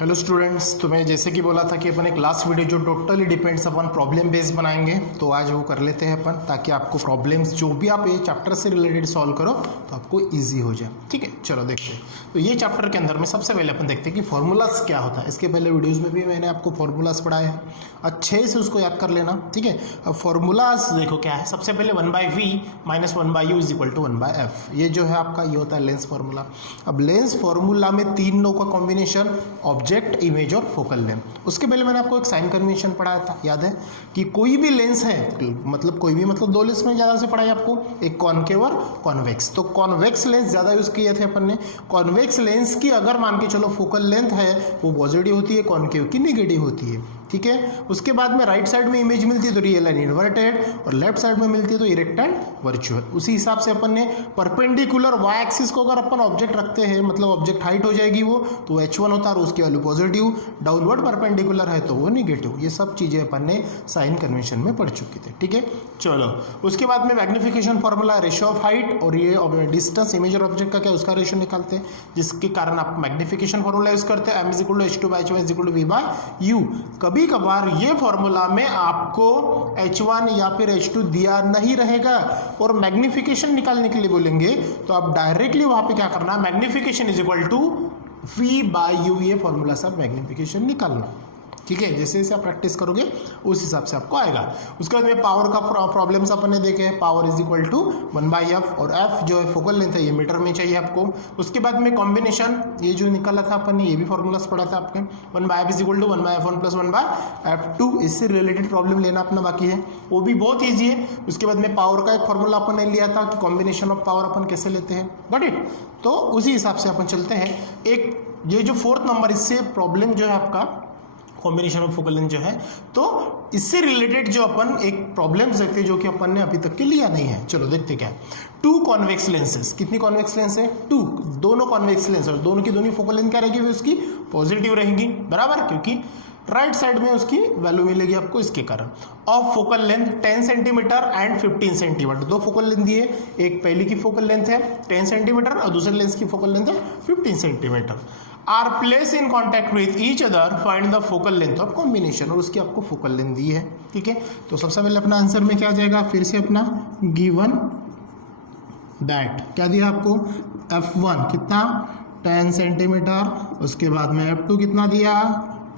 Hello students, तो मैं जैसे कि बोला था कि अपन एक लास्ट वीडियो जो टोटली डिपेंड्स अपन प्रॉब्लम बेस्ड बनाएंगे, तो आज वो कर लेते हैं अपन, ताकि आपको प्रॉब्लम्स जो भी आप ये चैप्टर से रिलेटेड सॉल्व करो तो आपको इजी हो जाए। ठीक है, चलो देखते हैं। तो ये चैप्टर के अंदर में सबसे पहले अपन देखते हैं कि फॉर्मूलाज क्या होता है। इसके पहले वीडियोज़ में भी मैंने आपको फॉर्मूलाज पढ़ाया है, अच्छे से उसको याद कर लेना। ठीक है, अब फॉर्मूलाज देखो क्या है। सबसे पहले 1/v minus 1/u is equal to 1/f। ये जो है आपका ये होता है लेंस फार्मूला। अब लेंस फार्मूला में तीनों का कॉम्बिनेशन ऑब्जेक्ट, इमेज और फोकल लेंथ। उसके पहले मैंने आपको एक साइन कन्वेंशन पढ़ाया था, याद है कि कोई भी लेंस है, मतलब कोई भी, मतलब दो लेंस में ज़्यादा से पढ़ाई आपको, एक कॉनकेव और कॉन्वेक्स। तो कॉन्वेक्स लेंस ज़्यादा यूज़ किए थे अपन ने। कॉन्वेक्स लेंस की अगर मान के चलो फोकल लेंथ है वो पॉजिटिव होती है, कॉनकेव की नेगेटिव होती है। ठीक है, उसके बाद में राइट साइड में इमेज मिलती है तो रियल एंड इन्वर्टेड, और लेफ्ट साइड में मिलती है तो इरेक्ट एंड वर्चुअल। उसी हिसाब से अपन ने परपेंडिकुलर वाई एक्सिस को अगर अपन ऑब्जेक्ट रखते हैं, मतलब ऑब्जेक्ट हाइट हो जाएगी वो, तो h1 होता है और उसकी वैल्यू पॉजिटिव, डाउनवर्ड परपेंडिकुलर है तो वो निगेटिव। ये सब चीज़ें अपन ने साइन कन्वेंशन में पढ़ चुके थे। ठीक है, चलो उसके बाद में magnification formula, ratio of height और ये डिस्टेंस इमेज और ऑब्जेक्ट का क्या उसका रेशियो निकालते हैं, जिसके कारण आप मैग्निफिकेशन फॉर्मूला यूज करते हैं, m = h2/h1 = v/u। कभी कभार ये फॉर्मूला में आपको h1 या फिर h2 दिया नहीं रहेगा और मैग्निफिकेशन निकालने के लिए बोलेंगे, तो आप डायरेक्टली वहां पे क्या करना, magnification is equal to v/u, ये फॉर्मूला से मैग्निफिकेशन निकालना। ठीक है, जैसे जैसे आप प्रैक्टिस करोगे उस हिसाब से आपको आएगा। उसके बाद में पावर का प्रॉब्लम्स अपन ने देखे, power is equal to 1/f, और f जो है फोकल लेंथ है ये मीटर में चाहिए आपको। उसके बाद में कॉम्बिनेशन, ये जो निकाला था अपन ने, ये भी फॉर्मूलास पढ़ा था आपके, 1/f is equal to 1/f1 + 1/f2। इससे रिलेटेड प्रॉब्लम लेना अपना बाकी है, वो भी बहुत ईजी है। उसके बाद में पावर का एक फॉर्मूला अपन ने लिया था कि कॉम्बिनेशन ऑफ पावर अपन कैसे लेते हैं, गॉट इट। तो उसी हिसाब से अपन चलते हैं। एक ये जो 4th नंबर, इससे प्रॉब्लम जो है आपका कॉम्बिनेशन ऑफ फोकल लेंथ जो है, तो इससे रिलेटेड जो अपन एक प्रॉब्लम देखते हैं जो कि अपन ने अभी तक के लिया नहीं है। चलो देखते क्या है। 2 कॉन्वेक्स लेंसेज, कितनी कॉन्वेक्स लेंस है, 2, दोनों कॉन्वेक्स लेंस और दोनों की दोनों फोकल लेंथ क्या रहेगी, उसकी पॉजिटिव रहेंगी, बराबर, क्योंकि राइट साइड में उसकी वैल्यू मिलेगी आपको इसके कारण। Of focal length 10 centimetre and 15 centimetre, दो फोकल लेंथ दिए, एक पहली की फोकल लेंथ है 10 सेंटीमीटर और दूसरे लेंस की फोकल लेंथ है 15 centimetre. Are place in contact with each other, find the focal length of combination, और उसकी आपको फोकल लेंथ दी है। ठीक है, तो सबसे पहले अपना आंसर में क्या आ जाएगा, फिर से अपना गिवन दैट क्या दिया आपको, f1 कितना 10 सेंटीमीटर, उसके बाद में f2 कितना दिया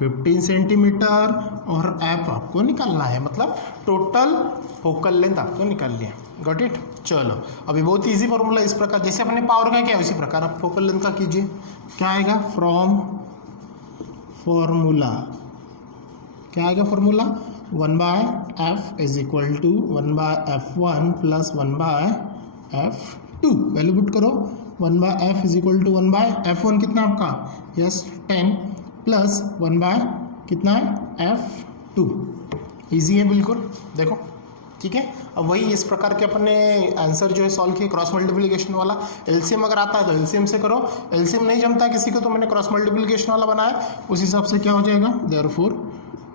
15 सेंटीमीटर, और f आपको निकालना है, मतलब टोटल फोकल लेंथ आपको निकाल लिया, गॉट इट। चलो अभी बहुत इजी फॉर्मूला, इस प्रकार जैसे अपने पावर का क्या है उसी प्रकार आप फोकल लेंथ का कीजिए। क्या आएगा, फ्रॉम फॉर्मूला क्या आएगा, formula 1/f is equal to 1/f1 + 1/f2। Value put करो, 1/f is equal to 1/f1 कितना आपका, यस 10 प्लस 1/ कितना है f2। इजी है बिल्कुल, देखो। ठीक है, अब वही इस प्रकार के अपने आंसर जो है सॉल्व किए, क्रॉस मल्टीप्लिकेशन वाला। एलसीएम अगर आता है तो एलसीएम से करो, एलसीएम नहीं जमता किसी को तो मैंने क्रॉस मल्टीप्लिकेशन वाला बनाया, उस हिसाब से क्या हो जाएगा, therefore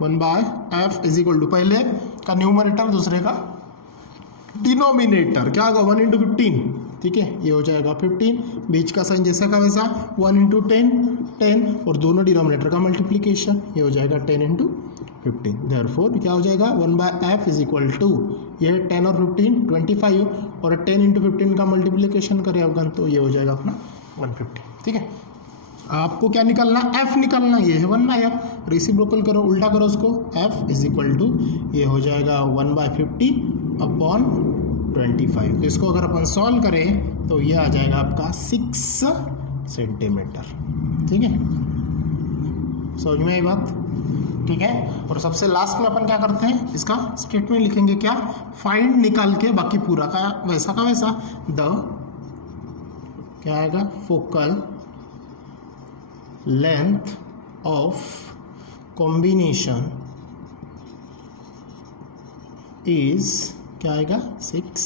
1/f is equal to पहले का न्यूमरेटर दूसरे का डिनोमिनेटर, क्या होगा 1 × 15। ठीक है, ये हो जाएगा 15, बीच का साइन जैसा का वैसा 1 × 10 10, और दोनों डिनोमिनेटर का मल्टीप्लिकेशन, ये हो जाएगा 10 × 15। देयरफॉर क्या हो जाएगा 1/f इज इक्वल टू, ये 10 और 15 25, और 10 × 15 का मल्टीप्लिकेशन करें अगर तो ये हो जाएगा अपना 150। ठीक है, आपको क्या निकालना, f निकालना, ये है 1/f, रेसिप्रोकल करो, उल्टा करो उसको, f इज इक्वल टू ये हो जाएगा 1/50/25। इसको अगर अपन सॉल्व करें तो ये आ जाएगा आपका 6 सेंटीमीटर। ठीक है, समझ में आई बात। ठीक है, और सबसे लास्ट में अपन क्या करते हैं, इसका स्टेटमेंट लिखेंगे, क्या, फाइंड निकाल के बाकी पूरा का वैसा, द क्या आएगा, focal length of combination is क्या आएगा 6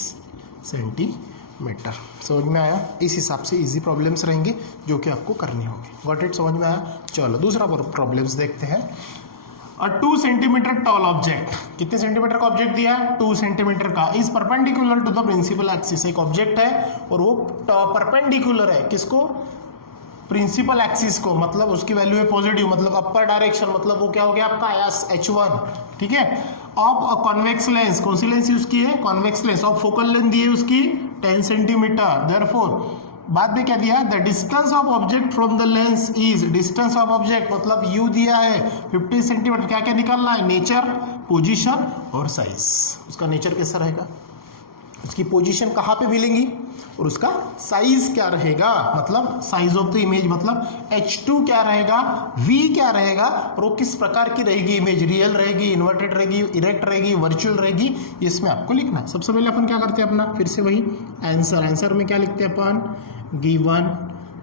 सेंटीमीटर। समझ में आया, इस हिसाब से इजी प्रॉब्लम्स रहेंगे जो कि आपको करनी होंगी, गॉट इट, समझ में आया। चलो दूसरा प्रॉब्लम्स देखते हैं। 2 सेंटीमीटर टॉल ऑब्जेक्ट, कितने सेंटीमीटर का ऑब्जेक्ट दिया है, 2 सेंटीमीटर का, is perpendicular to the principal axis. एक ऑब्जेक्ट है और वो परपेंडिकुलर है किसको, प्रिंसिपल एक्सिस को, मतलब उसकी वैल्यू है पॉजिटिव, मतलब अपर डायरेक्शन, मतलब वो क्या हो गया आपका एस H1, ठीक है। अब कॉन्वेक्स लेंस, कौन सी लेंस यूज की है, कॉन्वेक्स लेंस। अब फोकल लेंथ दी है उसकी 10 सेंटीमीटर। देयरफॉर बाद में क्या दिया, the distance of object from the lens is, distance of object मतलब यू दिया है 15 सेंटीमीटर। क्या क्या निकालना है, नेचर, पोजीशन और साइज। उसका नेचर कैसा रहेगा, उसकी पोजीशन कहाँ पे मिलेंगी, और उसका साइज क्या रहेगा, मतलब साइज ऑफ द इमेज, मतलब H2 क्या रहेगा, V क्या रहेगा, और वो किस प्रकार की रहेगी इमेज, रियल रहेगी, इन्वर्टेड रहेगी, इरेक्ट रहेगी, वर्चुअल रहेगी, इसमें आपको लिखना है। सबसे पहले अपन क्या करते हैं अपना, फिर से वही आंसर, आंसर में क्या लिखते हैं अपन, गिवन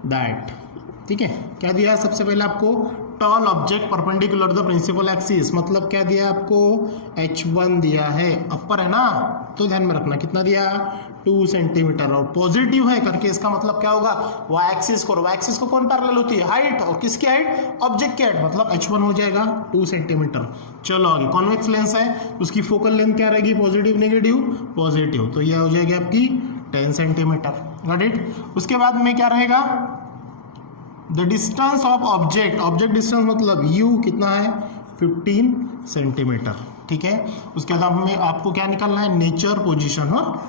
दैट, ठीक है। क्या दिया है सबसे पहले आपको, tall object perpendicular the principal axis, मतलब क्या दिया है आपको, H1 दिया है, अपर है ना, तो ध्यान में रखना कितना दिया, 2 सेंटीमीटर, और पॉजिटिव है करके इसका मतलब क्या होगा, वाई एक्सिस को, वाई एक्सिस को कौन पैरेलल होती है, हाइट, और किसकी हाइट, ऑब्जेक्ट की हाइट, मतलब H1 हो जाएगा 2 सेंटीमीटर। चलो आगे, कॉन्वेक्स लेंस है, उसकी फोकल लेंथ क्या रहेगी, पॉजिटिव नेगेटिव, पॉजिटिव, तो यह हो जाएगी आपकी 10 सेंटीमीटर, गॉट इट। उसके बाद में क्या रहेगा, the distance of object, object distance मतलब यू कितना है, 15 सेंटीमीटर, ठीक है। उसके बाद हमें आपको क्या निकालना है, नेचर, पोजीशन और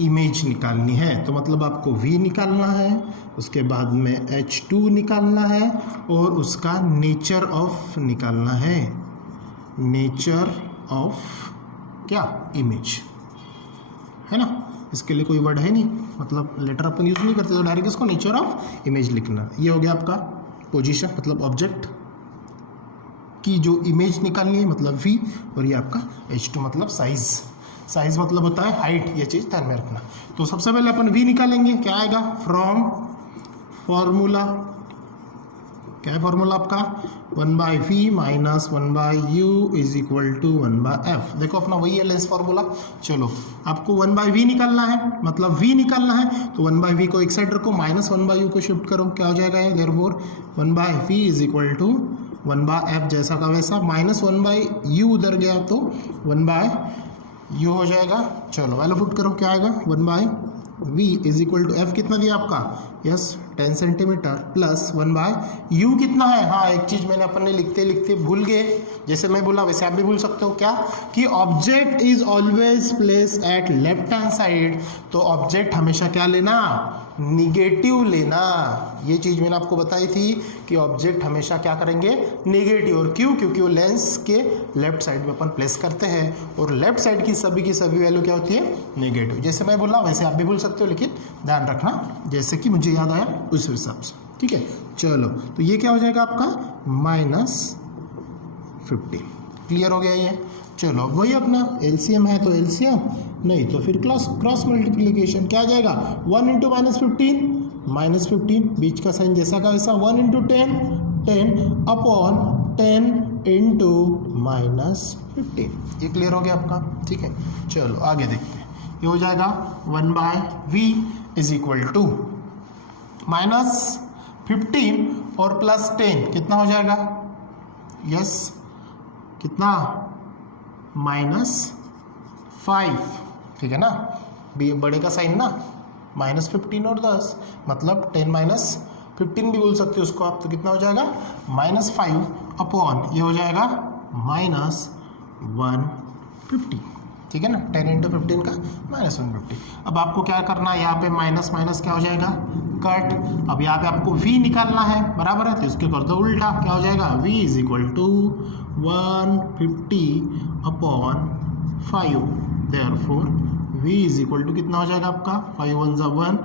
इमेज निकालनी है, तो मतलब आपको V निकालना है, उसके बाद में H2 निकालना है, और उसका नेचर ऑफ निकालना है, नेचर ऑफ क्या, इमेज, है ना। इसके लिए कोई वर्ड है नहीं, मतलब लेटर अपन यूज नहीं करते, तो डायरेक्ट इसको नेचर ऑफ इमेज लिखना। ये हो गया आपका पोजीशन, मतलब ऑब्जेक्ट की जो इमेज निकालनी है, मतलब V, और ये आपका H2 मतलब साइज, साइज मतलब होता है हाइट, ये चीज़ ध्यान में रखना। तो सबसे पहले अपन V निकालेंगे, क्या आएगा, फ्रॉम फॉर्मूला, क्या है फॉर्मूला आपका, 1/v minus 1/u is equal to 1/f। देखो अपना वही है लेंस फॉर्मूला। चलो आपको 1/v निकालना है, मतलब v निकालना है, तो 1/v को एक साइड रखो, माइनस 1/u को शिफ्ट करो, क्या हो जाएगा ये, therefore 1/v is equal to 1/f, जैसा का वैसा, माइनस 1/u उधर गया तो 1/u हो जाएगा। चलो वैल्यू पुट करो, क्या आएगा, 1/v is equal to f कितना दिया आपका, यस 10 सेंटीमीटर, प्लस 1/u कितना है, हाँ एक चीज़ मैंने अपन ने लिखते लिखते भूल गए, जैसे मैं बोला वैसे आप भी भूल सकते हो, क्या कि object is always place at left hand side, तो ऑब्जेक्ट हमेशा क्या लेना, निगेटिव लेना। ये चीज़ मैंने आपको बताई थी कि ऑब्जेक्ट हमेशा क्या करेंगे, निगेटिव, और क्यों, क्योंकि वो लेंस के लेफ्ट साइड में अपन प्लेस करते हैं, और लेफ्ट साइड की सभी वैल्यू क्या होती है, नेगेटिव। जैसे मैं बोला वैसे आप भी भूल सकते हो, लेकिन ध्यान रखना जैसे कि मुझे याद आया उस हिसाब से, ठीक है। चलो तो ये क्या हो जाएगा आपका, -15, क्लियर हो गया ये। चलो वही अपना एलसीएम है तो एलसीएम, नहीं तो फिर क्रॉस मल्टीप्लिकेशन, क्या आ जाएगा, 1 × -15, बीच का साइन जैसा का वैसा, 1 × 10 अपॉन 10 × -15, ये क्लियर हो गया आपका, ठीक है। चलो आगे देखते हैं, ये हो जाएगा 1/v इज इक्वल टू -15 और +10 कितना हो जाएगा, यस कितना, -5, ठीक है ना, बड़े का साइन ना, -15 और 10 मतलब 10 - 15 भी बोल सकते हो उसको आप, तो कितना हो जाएगा, -5 अपॉन ये हो जाएगा -150, ठीक है ना, 10 × 15 का -150। अब आपको क्या करना है, यहाँ पे माइनस माइनस क्या हो जाएगा, कट। अब यहाँ पे आपको v निकालना है, बराबर है, तो इसके कर दो उल्टा, क्या हो जाएगा, v is equal to 150 upon 5, therefore v is equal to कितना हो जाएगा आपका, 5 × 1 = 1,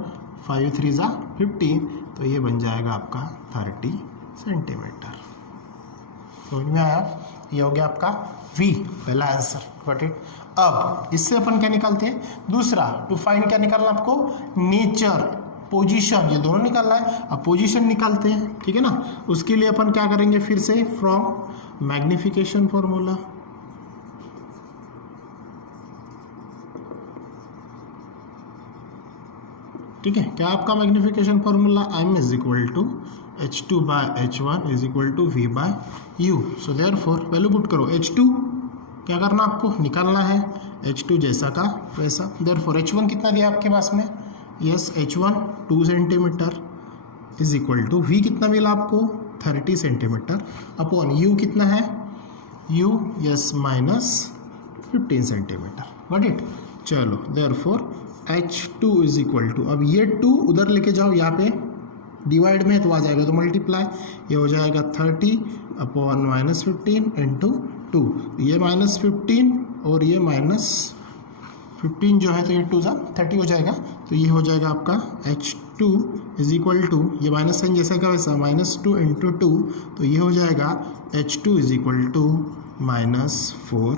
5 × 3 = 15, तो ये बन जाएगा आपका 30 सेंटीमीटर। समझ में आया, ये हो गया आपका v, पहला आंसर, गॉट इट। अब इससे अपन क्या निकालते हैं, दूसरा, टू फाइंड क्या निकालना आपको, नेचर, पोजीशन, ये दोनों निकालना है। अब पोजीशन निकालते हैं, ठीक है ना। उसके लिए अपन क्या करेंगे, फिर से फ्रॉम मैग्निफिकेशन फॉर्मूला, ठीक है। क्या आपका magnification formula, m is equal to H2/H1 is equal to V/U। So therefore value put करो, H2 क्या करना आपको, निकालना है, H2 जैसा का वैसा, देयरफॉर H1 कितना दिया आपके पास में, yes H1 2 centimeter, is equal to v कितना मिला आपको 30 सेंटीमीटर अपॉन यू कितना है u yes minus 15 centimeter got it. चलो therefore H2 is equal to, अब ये 2 उधर लेके जाओ, यहाँ पे डिवाइड में है तो आ जाएगा तो मल्टीप्लाई, ये हो जाएगा 30 अपॉन माइनस 15 इंटू 2, ये माइनस 15 और ये माइनस 15 जो है तो ये 2 जा 30 हो जाएगा, तो ये हो जाएगा आपका H2 इज इक्वल टू, ये माइनस साइन जैसा का वैसा -2 इंटू 2, तो ये हो जाएगा H2 is equal to -4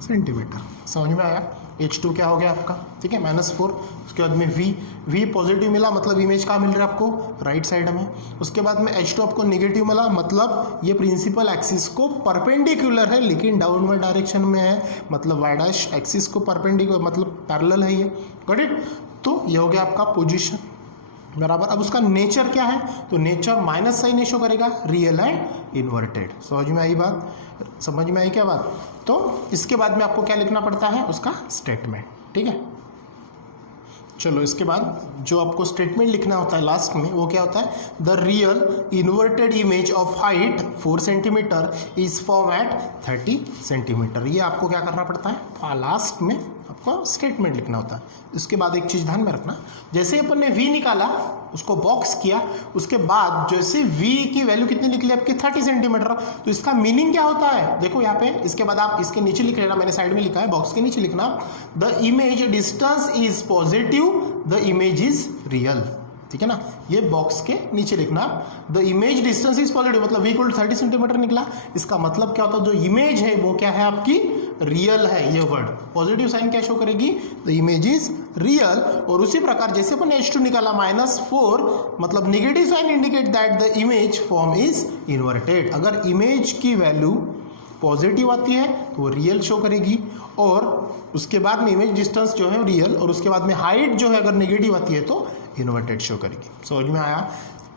centimetre. समझ में आया? H2 क्या हो गया आपका, ठीक है -4, उसके बाद में V पॉजिटिव मिला मतलब इमेज कहाँ मिल रहा है आपको राइट साइड में, उसके बाद में H2 आपको नेगेटिव मिला मतलब ये प्रिंसिपल एक्सिस को परपेंडिकुलर है लेकिन डाउनवर्ड डायरेक्शन में है, मतलब y डैश एक्सिस को परपेंडिकुलर मतलब पैरेलल है ये, गॉट इट। तो ये हो गया आपका पोजीशन बराबर। अब उसका नेचर क्या है, तो नेचर माइनस साइन शो करेगा, रियल एंड इन्वर्टेड। समझ में आई बात, समझ में आई क्या बात। तो इसके बाद में आपको क्या लिखना पड़ता है, उसका स्टेटमेंट, ठीक है। चलो इसके बाद जो आपको स्टेटमेंट लिखना होता है लास्ट में वो क्या होता है, the real inverted image of height 4 centimetre is form at 30 centimetre. ये आपको क्या करना पड़ता है, लास्ट में आपको स्टेटमेंट लिखना होता है। उसके बाद एक चीज़ ध्यान में रखना, जैसे अपन ने v निकाला उसको बॉक्स किया, उसके बाद जैसे v की वैल्यू कितनी निकली आपकी 30 सेंटीमीटर, तो इसका मीनिंग क्या होता है देखो यहाँ पे, इसके बाद आप इसके नीचे लिख लेना, मैंने साइड में लिखा है बॉक्स के नीचे लिखना, the image distance is positive the image is real, ठीक है ना। ये बॉक्स के नीचे लिखना, the image distance is positive मतलब v इक्वल 30 सेंटीमीटर निकला, इसका मतलब क्या होता है, जो इमेज है वो क्या है आपकी रियल है, ये वर्ड पॉजिटिव साइन क्या शो करेगी, द इमेज इज रियल। और उसी प्रकार जैसे अपन H2 निकाला -4 मतलब negative sign indicate that the image form is inverted. अगर इमेज की वैल्यू पॉजिटिव आती है तो वो रियल शो करेगी, और उसके बाद में इमेज डिस्टेंस जो है रियल, और उसके बाद में हाइट जो है अगर नेगेटिव आती है तो इन्वर्टेड शो करेगी। समझ में आया।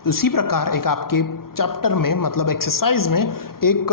उसी प्रकार एक आपके चैप्टर में मतलब एक्सरसाइज में एक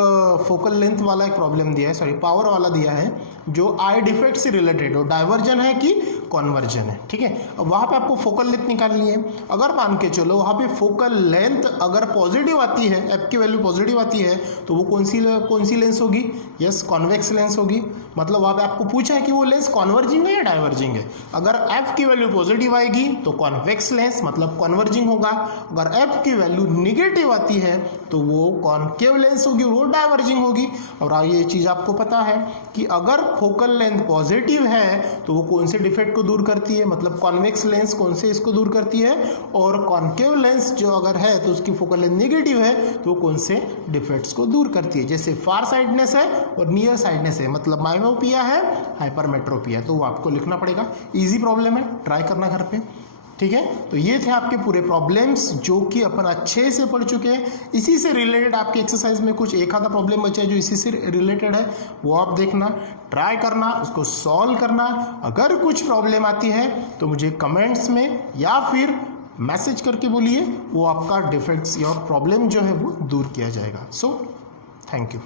फोकल लेंथ वाला एक प्रॉब्लम दिया है, सॉरी पावर वाला दिया है, जो आई डिफेक्ट से रिलेटेड हो, डाइवर्जन है कि कॉन्वर्जन है, ठीक है। अब वहाँ पे आपको फोकल लेंथ निकालनी है। अगर मान के चलो वहाँ पे फोकल लेंथ अगर पॉजिटिव आती है, एफ की वैल्यू पॉजिटिव आती है, तो वो कौन सी लेंस होगी, यस कॉन्वेक्स लेंस होगी। मतलब वहाँ पे आपको पूछा है कि वो लेंस कॉन्वर्जिंग है या डाइवर्जिंग है। अगर एफ की वैल्यू पॉजिटिव आएगी तो कॉन्वेक्स लेंस मतलब कॉन्वर्जिंग होगा, अगर एफ की वैल्यू निगेटिव आती है तो वो कॉनकेव लेंस होगी, वो डाइवर्जिंग होगी। और ये चीज़ आपको पता है कि अगर फोकल लेंथ पॉजिटिव है तो वो कौन से डिफेक्ट को दूर करती है, मतलब कॉन्वेक्स लेंस कौन से इसको दूर करती है, और कॉनकेव लेंस जो अगर है तो उसकी फोकल लेंथ नेगेटिव है तो कौन से डिफेक्ट्स को दूर करती है। जैसे फार साइडनेस है और नियर साइडनेस है, मतलब मायोपिया है, हाइपरमेट्रोपिया है, तो वो आपको लिखना पड़ेगा। इजी प्रॉब्लम है, ट्राई करना घर पे, ठीक है। तो ये थे आपके पूरे प्रॉब्लम्स जो कि अपन अच्छे से पढ़ चुके हैं। इसी से रिलेटेड आपके एक्सरसाइज में कुछ एक आधा प्रॉब्लम बचा है जो इसी से रिलेटेड है, वो आप देखना, ट्राई करना, उसको सॉल्व करना। अगर कुछ प्रॉब्लम आती है तो मुझे कमेंट्स में या फिर मैसेज करके बोलिए, वो आपका डिफेक्ट्स या प्रॉब्लम जो है वो दूर किया जाएगा। So thank you.